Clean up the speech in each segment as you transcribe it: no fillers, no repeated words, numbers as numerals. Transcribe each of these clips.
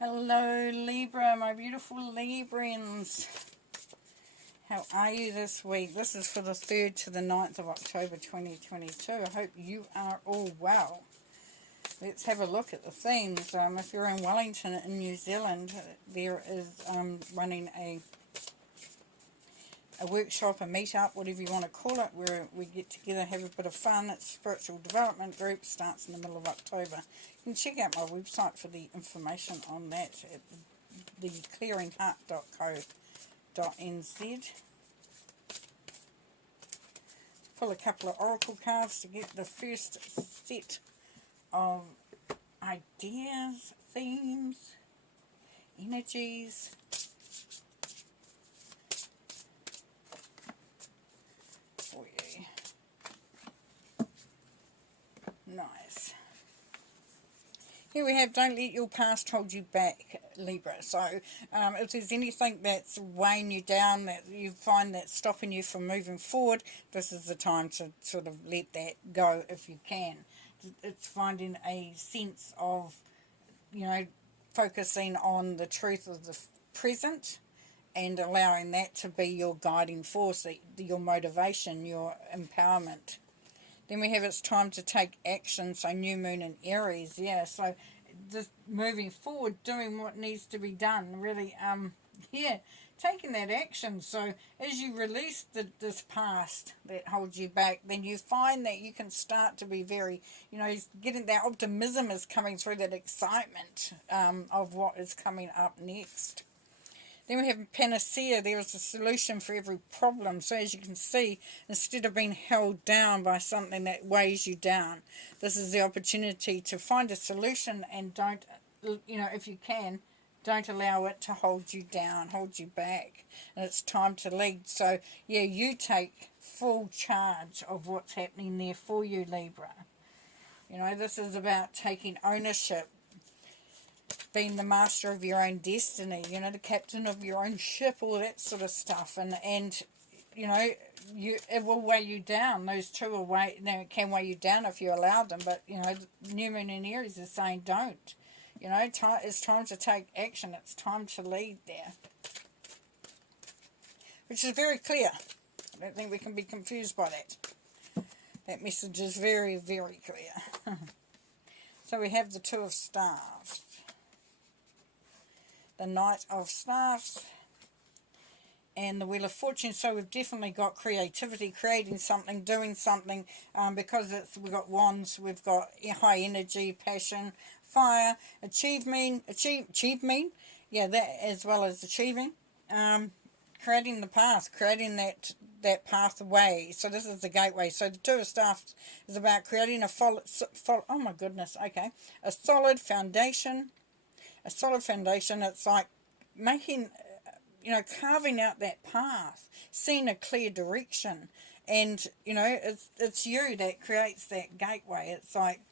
Hello Libra, my beautiful Librans. How are you this week? This is for the 3rd to the 9th of October 2022. I hope you are all well. Let's have a look at the themes. If you're in Wellington in New Zealand, there is running a workshop, a meet-up, whatever you want to call it, where we get together, have a bit of fun. It's a spiritual development group, starts in the middle of October. You can check out my website for the information on that at theclearingheart.co.nz. Pull a couple of oracle cards to get the first set of ideas, themes, energies. Nice. Here we have, don't let your past hold you back, Libra. So if there's anything that's weighing you down, that you find that's stopping you from moving forward, this is the time to sort of let that go if you can. It's finding a sense of, focusing on the truth of the present and allowing that to be your guiding force, your motivation, your empowerment. Then we have it's time to take action, so new moon in Aries, yeah, so just moving forward, doing what needs to be done, really, taking that action. So as you release this past that holds you back, then you find that you can start to be very, getting that optimism is coming through, that excitement of what is coming up next. Then we have panacea. There is a solution for every problem. So as you can see, instead of being held down by something that weighs you down, this is the opportunity to find a solution, and don't, if you can, don't allow it to hold you down, hold you back. And it's time to lead. So, yeah, you take full charge of what's happening there for you, Libra. This is about taking ownership, being the master of your own destiny, the captain of your own ship, all that sort of stuff. And it will weigh you down. Those two will it can weigh you down if you allow them. But, new moon in Aries is saying don't. It's time to take action. It's time to lead there. Which is very clear. I don't think we can be confused by that. That message is very, very clear. So we have the Two of Staves, the Knight of Staves, and the Wheel of Fortune. So we've definitely got creativity, creating something, doing something, because we've got wands, we've got high energy, passion, fire, achievement, yeah, that as well as achieving, creating the path, creating that pathway. So this is the gateway. So the Two of Staves is about creating a oh my goodness, okay, a solid foundation. A solid foundation. It's like making, carving out that path, seeing a clear direction, and it's you that creates that gateway. It's like,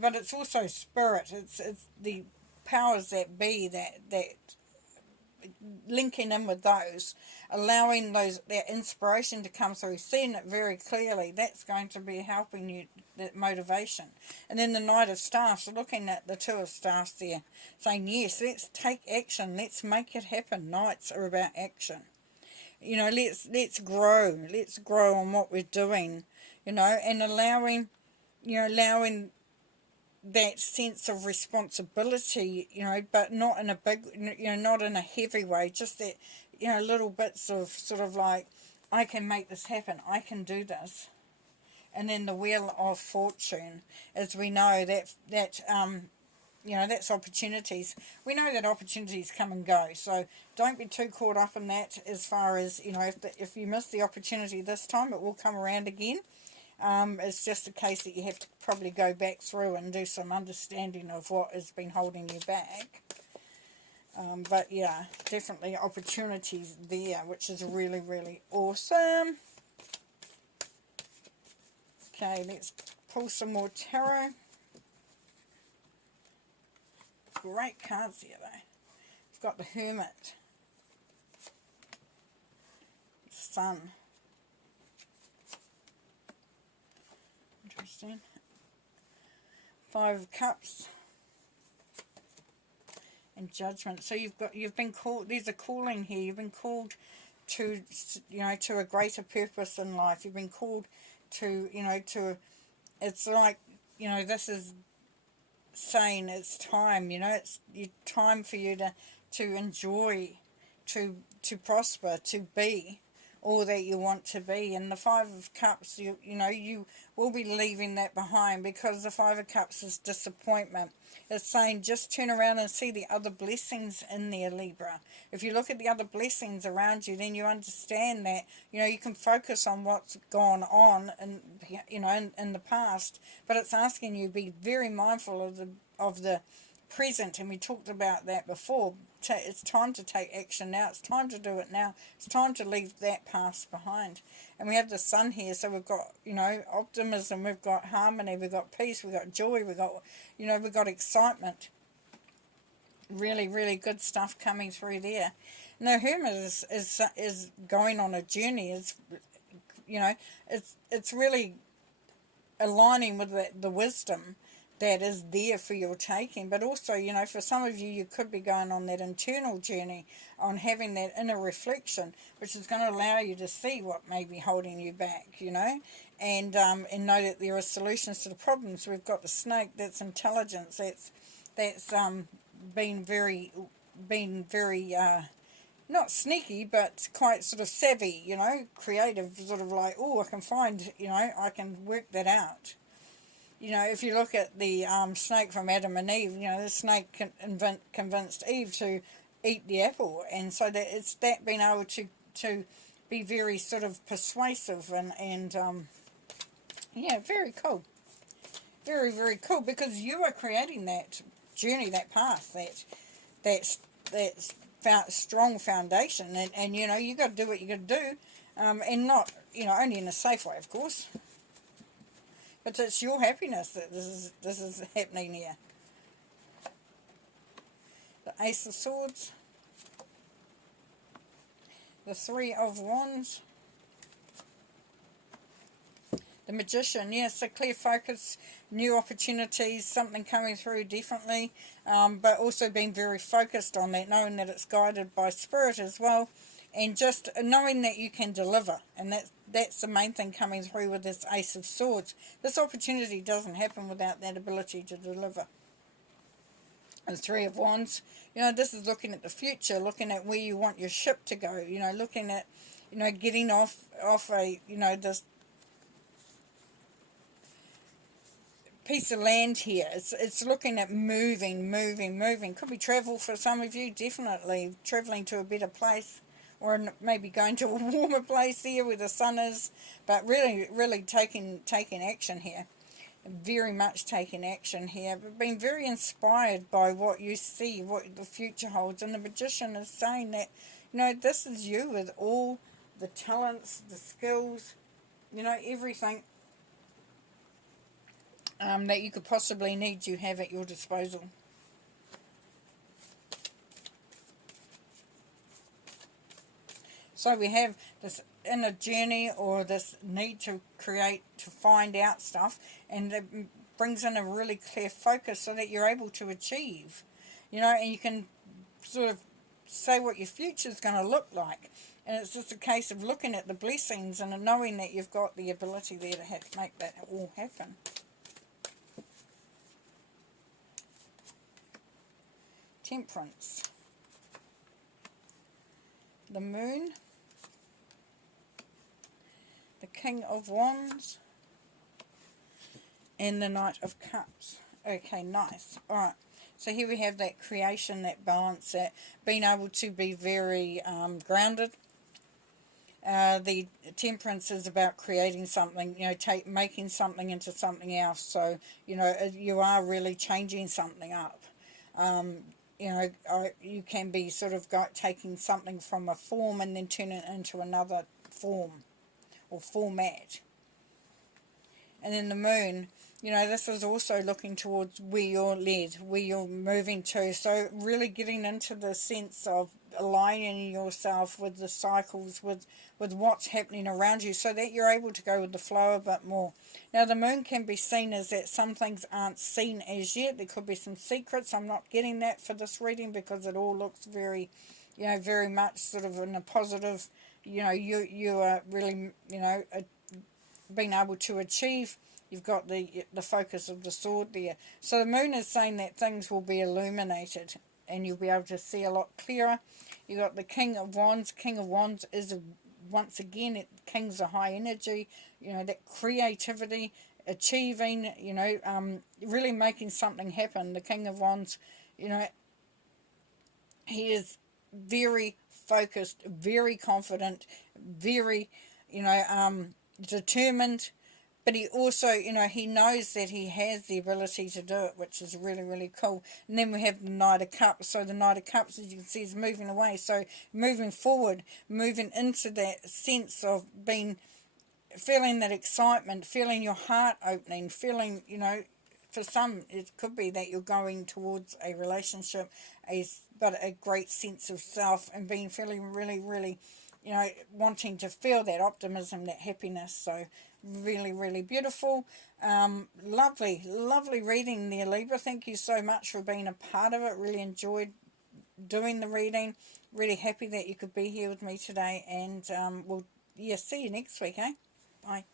but it's also spirit. It's the powers that be that linking in with those, allowing that inspiration to come through, seeing it very clearly. That's going to be helping you, that motivation. And then the Knight of Staves, looking at the Two of Staves there, saying yes, let's take action, let's make it happen. Knights are about action. Let's grow on what we're doing, and allowing that sense of responsibility, but not in a big, not in a heavy way, just that, little bits of sort of like, I can make this happen, I can do this. And then the Wheel of Fortune, as we know, that's opportunities. We know that opportunities come and go, so don't be too caught up in that, as far as, if you miss the opportunity this time, it will come around again. It's just a case that you have to probably go back through and do some understanding of what has been holding you back. But yeah, definitely opportunities there, which is really, really awesome. Okay, let's pull some more tarot. Great cards here, though. We've got the Hermit, Sun. Five of Cups, and Judgment. So you've been called, there's a calling here. You've been called to, to a greater purpose in life. You've been called to, it's like, this is saying it's time, it's time for you to enjoy, to prosper, to be all that you want to be. And the Five of Cups, you will be leaving that behind, because the Five of Cups is disappointment. It's saying just turn around and see the other blessings in there, Libra. If you look at the other blessings around you, then you understand that, you can focus on what's gone on and, in the past, but it's asking you to be very mindful of the present, and we talked about that before. It's time to take action now. It's time to do it now. It's time to leave that past behind. And we have the Sun here, so we've got, optimism, we've got harmony, we've got peace, we've got joy, we've got excitement. Really, really good stuff coming through there. Now, Hermit is going on a journey. It's really aligning with the wisdom that is there for your taking. But also, for some of you know be going on that internal journey, on having that inner reflection, which is going to allow you to see what may be holding you back, and know that there are solutions to the problems. We've got the snake, that's intelligence, that's been very not sneaky, but quite sort of savvy, creative, sort of like, oh, I can find, I can work that out. If you look at the snake from Adam and Eve, the snake convinced Eve to eat the apple. And so that it's that being able to be very sort of persuasive and yeah, very cool. Very, very cool, because you are creating that journey, that path, that's strong foundation. And you got to do what you got to do, and not, only in a safe way, of course. But it's your happiness that this is happening here. The Ace of Swords. The Three of Wands. The Magician. Yes, a clear focus, new opportunities, something coming through differently. But also being very focused on that, knowing that it's guided by Spirit as well. And just knowing that you can deliver. And that's the main thing coming through with this Ace of Swords. This opportunity doesn't happen without that ability to deliver. And the Three of Wands, this is looking at the future, looking at where you want your ship to go, looking at, getting off a, this piece of land here. It's looking at moving. Could be travel for some of you, definitely traveling to a better place, or maybe going to a warmer place here where the sun is, but really taking action here. Very much taking action here, but being very inspired by what you see, what the future holds. And the Magician is saying that, this is you with all the talents, the skills, everything that you could possibly need, you have at your disposal. So we have this inner journey, or this need to create, to find out stuff, and it brings in a really clear focus so that you're able to achieve, and you can sort of say what your future is going to look like. And it's just a case of looking at the blessings and knowing that you've got the ability there to make that all happen. Temperance. The Moon. The King of Wands, and the Knight of Cups. Okay, nice. Alright, so here we have that creation, that balance, that being able to be very grounded. The Temperance is about creating something, making something into something else. So, you are really changing something up. You can be sort of taking something from a form and then turning it into another form or format. And then the Moon, this is also looking towards where you're led, where you're moving to. So really getting into the sense of aligning yourself with the cycles, with what's happening around you, so that you're able to go with the flow a bit more. Now the moon can be seen as that some things aren't seen as yet. There could be some secrets. I'm not getting that for this reading because it all looks very, you know, very much sort of in a positive, you know, you are really, you know, being able to achieve. You've got the focus of the sword there. So the moon is saying that things will be illuminated and you'll be able to see a lot clearer. You've got the King of Wands. King of Wands is, once again, kings are high energy, you know, that creativity, achieving, you know, really making something happen. The King of Wands, you know, he is very focused, very confident, very, you know, determined, but he also, you know, he knows that he has the ability to do it, which is really, really cool. And then we have the Knight of Cups. So the Knight of Cups, as you can see, is moving away. So moving forward, moving into that sense of feeling that excitement, feeling your heart opening, feeling, you know, for some it could be that you're going towards a relationship, but a great sense of self, and feeling really, really, you know, wanting to feel that optimism, that happiness. So really, really beautiful. Lovely, lovely reading there, Libra. Thank you so much for being a part of it. Really enjoyed doing the reading. Really happy that you could be here with me today, and we'll see you next week, eh? Bye.